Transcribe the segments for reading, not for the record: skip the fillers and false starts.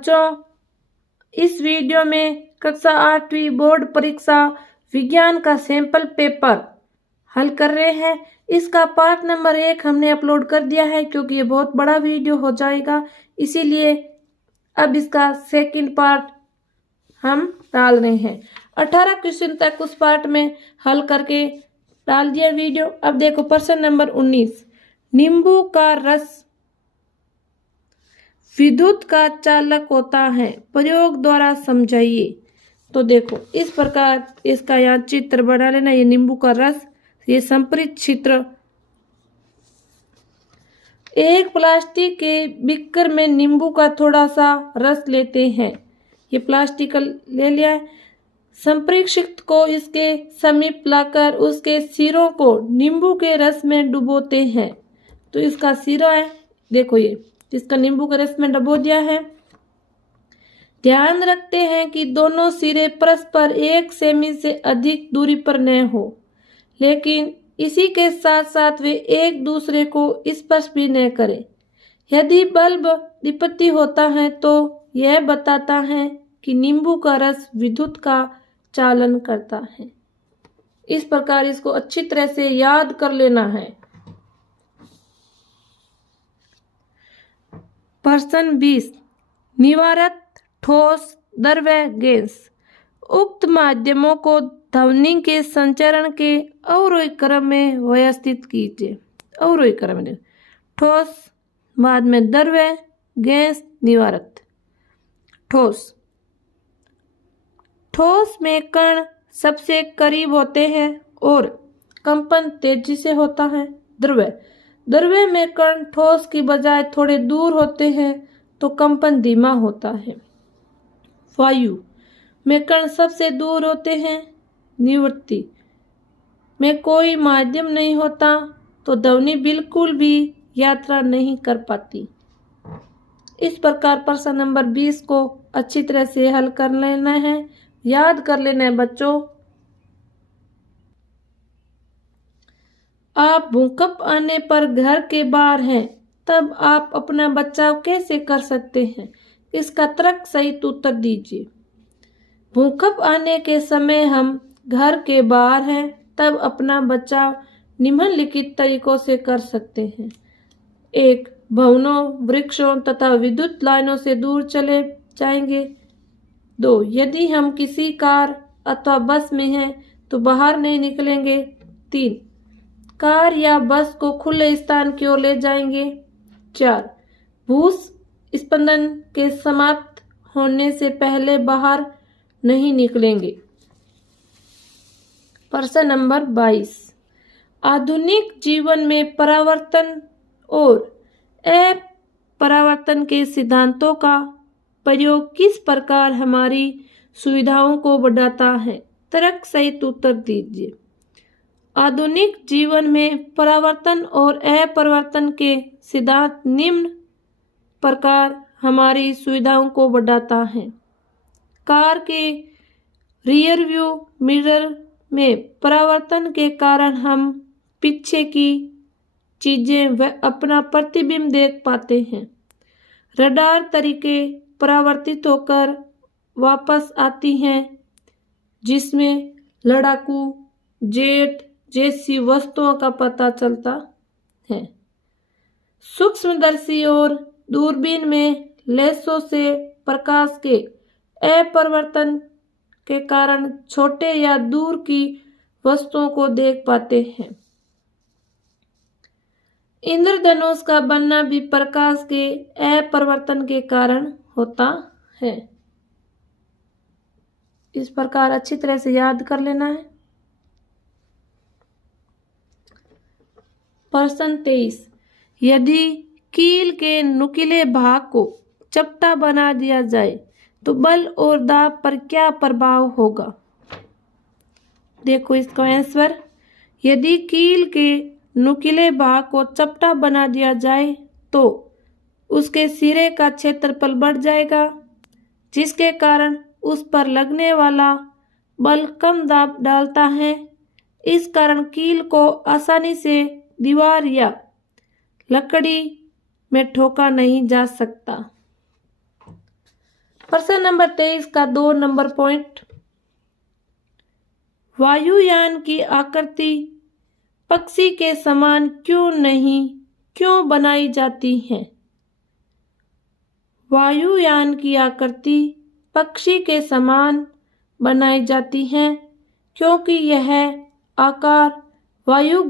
बच्चों, इस वीडियो में कक्षा 8वीं बोर्ड परीक्षा विज्ञान का सैंपल पेपर हल कर रहे हैं। इसका पार्ट नंबर 1 हमने अपलोड कर दिया है, क्योंकि ये बहुत बड़ा वीडियो हो जाएगा, इसीलिए अब इसका सेकंड पार्ट हम डाल रहे हैं। 18 क्वेश्चन तक उस पार्ट में हल करके डाल दिया वीडियो। अब देखो प्रश्न नंबर 19, नींबू का रस विद्युत का चालक होता है, प्रयोग द्वारा समझाइए। तो देखो इस प्रकार इसका यहाँ चित्र बना लेना। ये नींबू का रस, ये संपरीत चित्र। एक प्लास्टिक के बीकर में नींबू का थोड़ा सा रस लेते हैं। ये प्लास्टिक ले लिया है। संपरीक्षित को इसके समीप लाकर उसके सिरों को नींबू के रस में डुबोते हैं। तो इसका सिरा है, देखो ये इसका नींबू के रस में डुबो दिया है। ध्यान रखते हैं कि दोनों सिरे परस्पर 1 सेमी से अधिक दूरी पर न हो, लेकिन इसी के साथ साथ वे एक दूसरे को स्पर्श भी न करें। यदि बल्ब दीप्ति होता है तो यह बताता है कि नींबू का रस विद्युत का चालन करता है। इस प्रकार इसको अच्छी तरह से याद कर लेना है। प्रश्न 20, निवारक, ठोस, द्रव्य, गैस। उक्त माध्यमों को ध्वनि के संचरण के अवरोही क्रम में व्यवस्थित कीजिए। अवरोही क्रम में ठोस, बाद में द्रव्य, गैस, निवारक। ठोस, ठोस में कण सबसे करीब होते हैं और कंपन तेजी से होता है। द्रव्य, द्रव्य में कण ठोस की बजाय थोड़े दूर होते हैं तो कंपन धीमा होता है। वायु में कण सबसे दूर होते हैं। निवृत्ति में कोई माध्यम नहीं होता तो ध्वनि बिल्कुल भी यात्रा नहीं कर पाती। इस प्रकार प्रश्न नंबर 20 को अच्छी तरह से हल कर लेना है, याद कर लेना है बच्चों। आप भूकंप आने पर घर के बाहर हैं, तब आप अपना बचाव कैसे कर सकते हैं? इसका तर्क सहित उत्तर दीजिए। भूकंप आने के समय हम घर के बाहर हैं, तब अपना बचाव निम्नलिखित तरीकों से कर सकते हैं। 1, भवनों, वृक्षों तथा विद्युत लाइनों से दूर चले जाएंगे। 2, यदि हम किसी कार अथवा बस में हैं तो बाहर नहीं निकलेंगे। 3, कार या बस को खुले स्थान की ओर ले जाएंगे। 4, भूस्पंदन के समाप्त होने से पहले बाहर नहीं निकलेंगे। प्रश्न नंबर 22, आधुनिक जीवन में परावर्तन और अपरावर्तन के सिद्धांतों का प्रयोग किस प्रकार हमारी सुविधाओं को बढ़ाता है? तर्क सहित उत्तर दीजिए। आधुनिक जीवन में परावर्तन और अपरावर्तन के सिद्धांत निम्न प्रकार हमारी सुविधाओं को बढ़ाता है। कार के रियर व्यू मिरर में परावर्तन के कारण हम पीछे की चीजें व अपना प्रतिबिंब देख पाते हैं। रडार तरीके परावर्तित होकर वापस आती हैं, जिसमें लड़ाकू जेट जैसी वस्तुओं का पता चलता है। सूक्ष्मदर्शी और दूरबीन में लेंसों से प्रकाश के अपरावर्तन के कारण छोटे या दूर की वस्तुओं को देख पाते हैं। इंद्रधनुष का बनना भी प्रकाश के अपरावर्तन के कारण होता है। इस प्रकार अच्छी तरह से याद कर लेना है। प्रश्न 23, यदि कील के नुकीले भाग को चपटा बना दिया जाए तो बल और दाब पर क्या प्रभाव होगा? देखो इसका आंसर, यदि कील के नुकीले भाग को चपटा बना दिया जाए तो उसके सिरे का क्षेत्रफल बढ़ जाएगा, जिसके कारण उस पर लगने वाला बल कम दाब डालता है। इस कारण कील को आसानी से दीवार या लकड़ी में ठोका नहीं जा सकता। प्रश्न नंबर 23 का 2 नंबर पॉइंट, वायुयान की आकृति पक्षी के समान क्यों बनाई जाती है? वायुयान की आकृति पक्षी के समान बनाई जाती है क्योंकि यह आकार वायु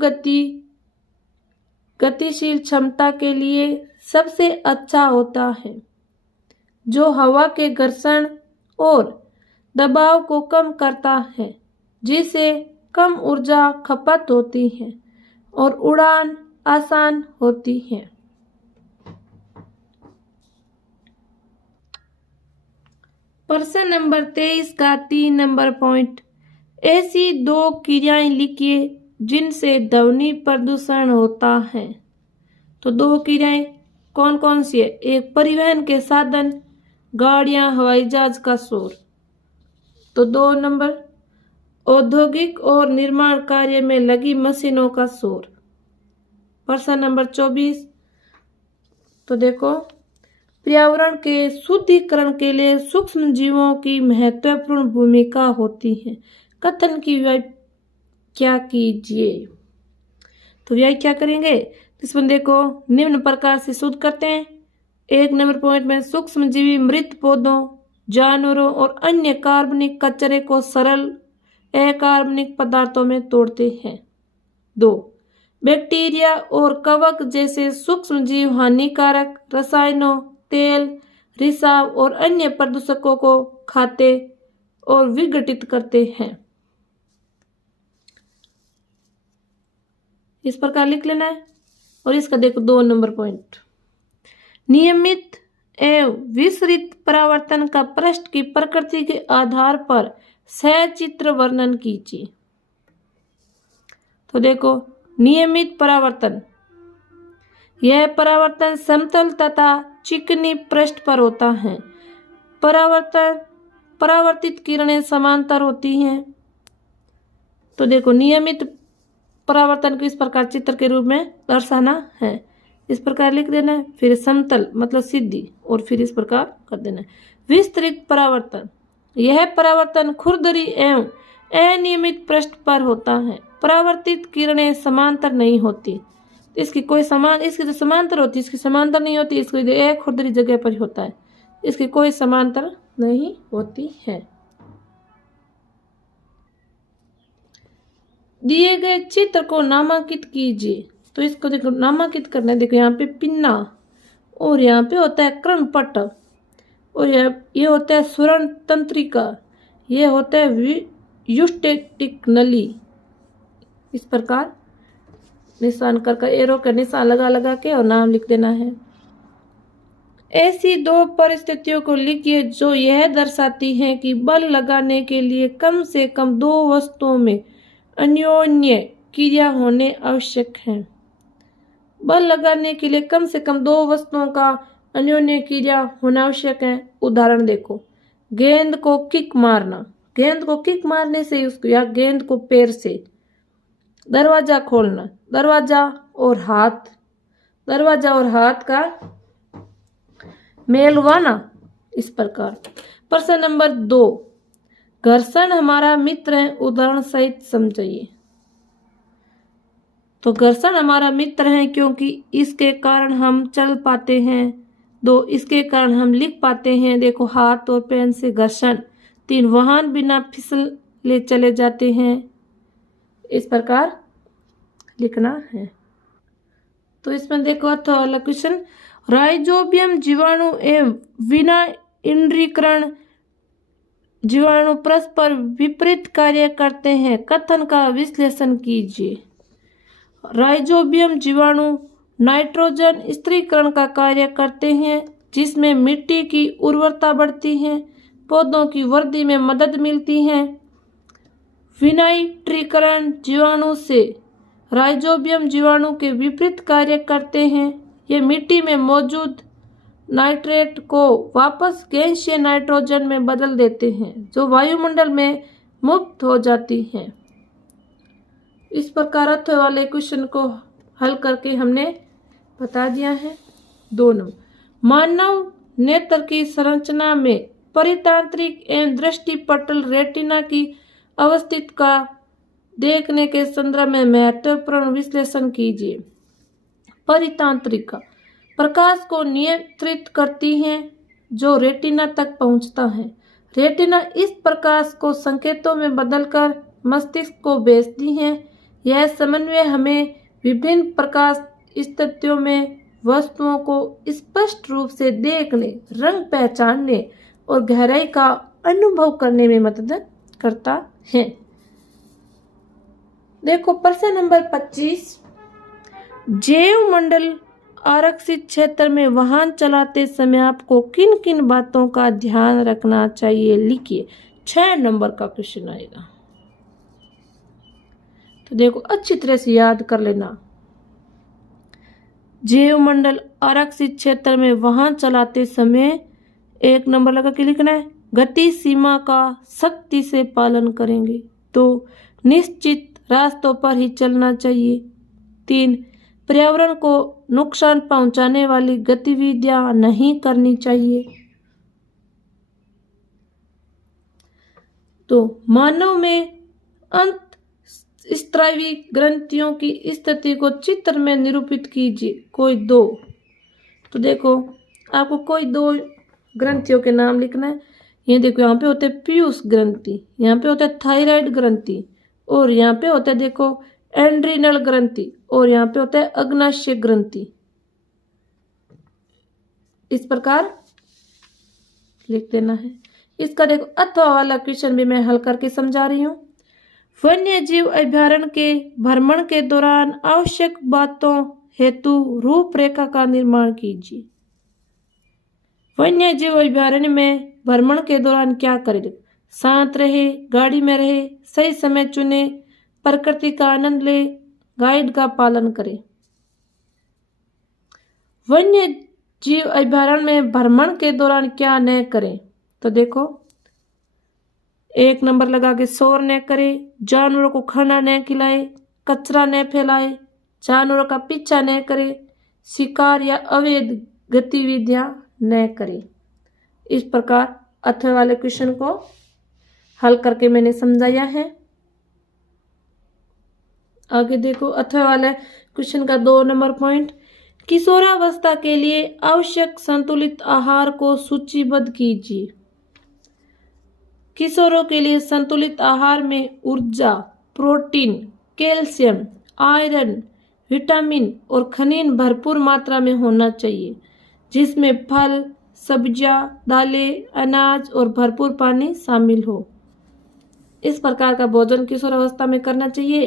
गतिशील क्षमता के लिए सबसे अच्छा होता है, जो हवा के घर्षण और दबाव को कम करता है, जिससे कम ऊर्जा खपत होती है और उड़ान आसान होती है। प्रश्न नंबर 23 का 3 नंबर पॉइंट, ऐसी 2 क्रियाएं लिखिए जिनसे ध्वनि प्रदूषण होता है। तो 2 क्रियाएं कौन कौन सी है? एक, परिवहन के साधन, गाड़ियां, हवाई जहाज का शोर। तो 2 नंबर, औद्योगिक और निर्माण कार्य में लगी मशीनों का शोर। प्रश्न नंबर 24, तो देखो, पर्यावरण के शुद्धिकरण के लिए सूक्ष्म जीवों की महत्वपूर्ण भूमिका होती है। कथन की व्याख्या कीजिए। तो व्याख्या करेंगे इस बंदे को निम्न प्रकार से शुद्ध करते हैं। 1 नंबर पॉइंट में, सूक्ष्म जीवी मृत पौधों, जानवरों और अन्य कार्बनिक कचरे को सरल अकार्बनिक पदार्थों में तोड़ते हैं। 2, बैक्टीरिया और कवक जैसे सूक्ष्म जीव हानिकारक रसायनों, तेल, रिसाव और अन्य प्रदूषकों को खाते और विघटित करते हैं। इस प्रकार लिख लेना है। और इसका देखो 2 नंबर पॉइंट, नियमित एवं विसरित परावर्तन का पृष्ठ की प्रकृति के आधार पर सचित्र वर्णन कीजिए। तो देखो, नियमित परावर्तन, यह परावर्तन समतल तथा चिकनी पृष्ठ पर होता है। परावर्तित किरणें समांतर होती हैं। तो देखो, नियमित परावर्तन को इस प्रकार चित्र के रूप में दर्शाना है। इस प्रकार लिख देना है। फिर समतल मतलब सीधी, और फिर इस प्रकार कर देना है। विस्तृत परावर्तन, यह परावर्तन खुरदरी एवं अनियमित पृष्ठ पर होता है। परावर्तित किरणें समांतर नहीं होती। इसकी तो समांतर होती है, इसकी समांतर नहीं होती। इसको एक खुरदरी जगह पर होता है, इसकी कोई समांतर नहीं होती है। दिए गए चित्र को नामांकित कीजिए। तो इसको देखो नामांकित करना है। देखो यहाँ पे पिन्ना, और यहाँ पे होता है कर्णपट, और ये होता है स्वर्ण तंत्रिका, ये होता है यूस्टेटिक नली। इस प्रकार निशान कर एरो का निशान लगा के और नाम लिख देना है। ऐसी 2 परिस्थितियों को लिखिए जो यह दर्शाती हैं कि बल लगाने के लिए कम से कम 2 वस्तुओं में अन्योन्य क्रिया होने आवश्यक है। बल लगाने के लिए कम से कम 2 वस्तुओं का अन्योन्य क्रिया होना आवश्यक है। उदाहरण देखो, गेंद को किक मारना, गेंद को किक मारने से उसको, या गेंद को पैर से, दरवाजा खोलना, दरवाजा और हाथ का मेल हुआना। इस प्रकार। प्रश्न नंबर 2, घर्षण हमारा मित्र है, उदाहरण सहित समझाइए। तो घर्षण हमारा मित्र है क्योंकि इसके कारण हम चल पाते हैं। 2, इसके कारण हम लिख पाते हैं। देखो, हाथ और पेन से घर्षण। 3, वाहन बिना फिसले चले जाते हैं। इस प्रकार लिखना है। तो इसमें देखो अथवा वाला क्वेश्चन, राइजोबियम जीवाणु एवं बिना इंद्रीकरण जीवाणु परस्पर विपरीत कार्य करते हैं। कथन का विश्लेषण कीजिए। राइजोबियम जीवाणु नाइट्रोजन स्थिरीकरण का कार्य करते हैं, जिसमें मिट्टी की उर्वरता बढ़ती है, पौधों की वृद्धि में मदद मिलती है। विनाइट्रीकरण जीवाणु से राइजोबियम जीवाणु के विपरीत कार्य करते हैं। ये मिट्टी में मौजूद नाइट्रेट को वापस गैसीय नाइट्रोजन में बदल देते हैं, जो वायुमंडल में मुक्त हो जाती हैं। इस प्रकार अथवा वाले क्वेश्चन को हल करके हमने बता दिया है। 2 नंबर, मानव नेत्र की संरचना में परितांत्रिक एवं दृष्टिपटल रेटिना की अवस्थित का देखने के संदर्भ में महत्वपूर्ण विश्लेषण कीजिए। परितांत्रिका प्रकाश को नियंत्रित करती हैं जो रेटिना तक पहुंचता है। रेटिना इस प्रकाश को संकेतों में बदलकर मस्तिष्क को भेजती हैं। यह समन्वय हमें विभिन्न प्रकाश स्थितियों में वस्तुओं को स्पष्ट रूप से देखने, रंग पहचानने और गहराई का अनुभव करने में मदद करता है। देखो प्रश्न नंबर 25, जैव मंडल आरक्षित क्षेत्र में वाहन चलाते समय आपको किन किन बातों का ध्यान रखना चाहिए, लिखिए। 6 नंबर का क्वेश्चन आएगा, तो देखो अच्छी तरह से याद कर लेना। जैव मंडल आरक्षित क्षेत्र में वाहन चलाते समय 1 नंबर लगा के लिखना है, गति सीमा का सख्ती से पालन करेंगे। 2, निश्चित रास्तों पर ही चलना चाहिए। 3, पर्यावरण को नुकसान पहुंचाने वाली गतिविधियां नहीं करनी चाहिए। तो मानव में अंतःस्रावी ग्रंथियों की स्थिति को चित्र में निरूपित कीजिए। कोई 2, तो देखो आपको कोई 2 ग्रंथियों के नाम लिखना है। ये देखो यहाँ पे होते हैं पीयूष ग्रंथि, यहाँ पे होता है थायराइड ग्रंथि, और यहाँ पे होता है देखो एंड्रिनल ग्रंथि, और यहाँ पे होता है अग्नाशय ग्रंथि। इस प्रकार लिख देना है। इसका देखो अथवा वाला क्वेश्चन भी मैं हल करके समझा रही हूँ। वन्य जीव अभयारण्य के भ्रमण के दौरान आवश्यक बातों हेतु रूपरेखा का निर्माण कीजिए। वन्य जीव अभयारण्य में भ्रमण के दौरान क्या करें? शांत रहे, गाड़ी में रहे, सही समय चुने, प्रकृति का आनंद ले, गाइड का पालन करें। वन्य जीव अभयारण्य में भ्रमण के दौरान क्या न करें? तो देखो 1 नंबर लगा के शोर न करे, जानवरों को खाना न खिलाए, कचरा न फैलाए, जानवरों का पीछा न करे, शिकार या अवैध गतिविधियां न करे। इस प्रकार अथवा वाले क्वेश्चन को हल करके मैंने समझाया है। आगे देखो अथवा वाले क्वेश्चन का 2 नंबर पॉइंट, किशोरावस्था के लिए आवश्यक संतुलित आहार को सूचीबद्ध कीजिए। किशोरों के लिए संतुलित आहार में ऊर्जा, प्रोटीन, कैल्शियम, आयरन, विटामिन और खनिज भरपूर मात्रा में होना चाहिए, जिसमें फल, सब्जियां, दालें, अनाज और भरपूर पानी शामिल हो। इस प्रकार का भोजन किशोरावस्था में करना चाहिए।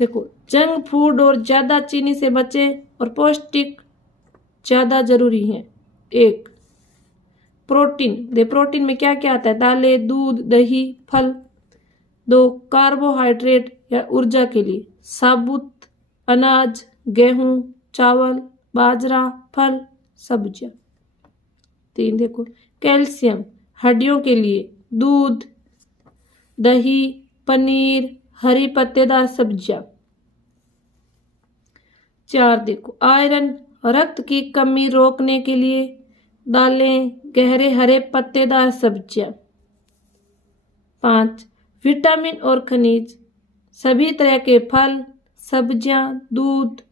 देखो जंक फूड और ज़्यादा चीनी से बचें और पौष्टिक ज़्यादा जरूरी है। 1, प्रोटीन। प्रोटीन में क्या क्या आता है? दालें, दूध, दही, फल। 2, कार्बोहाइड्रेट या ऊर्जा के लिए साबुत अनाज, गेहूं, चावल, बाजरा, फल, सब्जियां। 3 देखो कैल्शियम, हड्डियों के लिए दूध, दही, पनीर, हरी पत्तेदार सब्जियां। 4 देखो आयरन, रक्त की कमी रोकने के लिए दालें, गहरे हरे पत्तेदार सब्जियां। 5 विटामिन और खनिज, सभी तरह के फल, सब्जियां, दूध,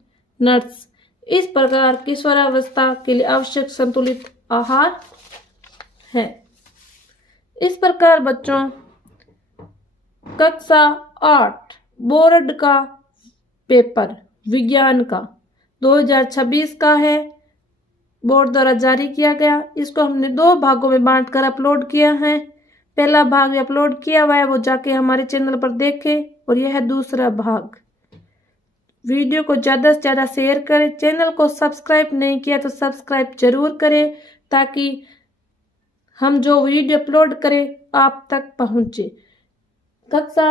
नट्स। इस प्रकार किशोरावस्था के लिए आवश्यक संतुलित आहार है। इस प्रकार बच्चों कक्षा 8 बोर्ड का पेपर विज्ञान का 2026 का है, बोर्ड द्वारा जारी किया गया। इसको हमने 2 भागों में बांटकर अपलोड किया है। पहला भाग भी अपलोड किया हुआ है, वो जाके हमारे चैनल पर देखें, और यह है दूसरा भाग। वीडियो को ज़्यादा से ज़्यादा शेयर करें। चैनल को सब्सक्राइब नहीं किया तो सब्सक्राइब जरूर करें, ताकि हम जो वीडियो अपलोड करें आप तक पहुँचे। कक्षा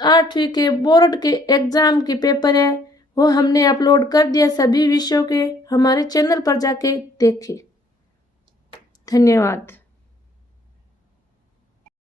8वीं के बोर्ड के एग्ज़ाम के पेपर है, वो हमने अपलोड कर दिया सभी विषयों के। हमारे चैनल पर जाके देखें। धन्यवाद।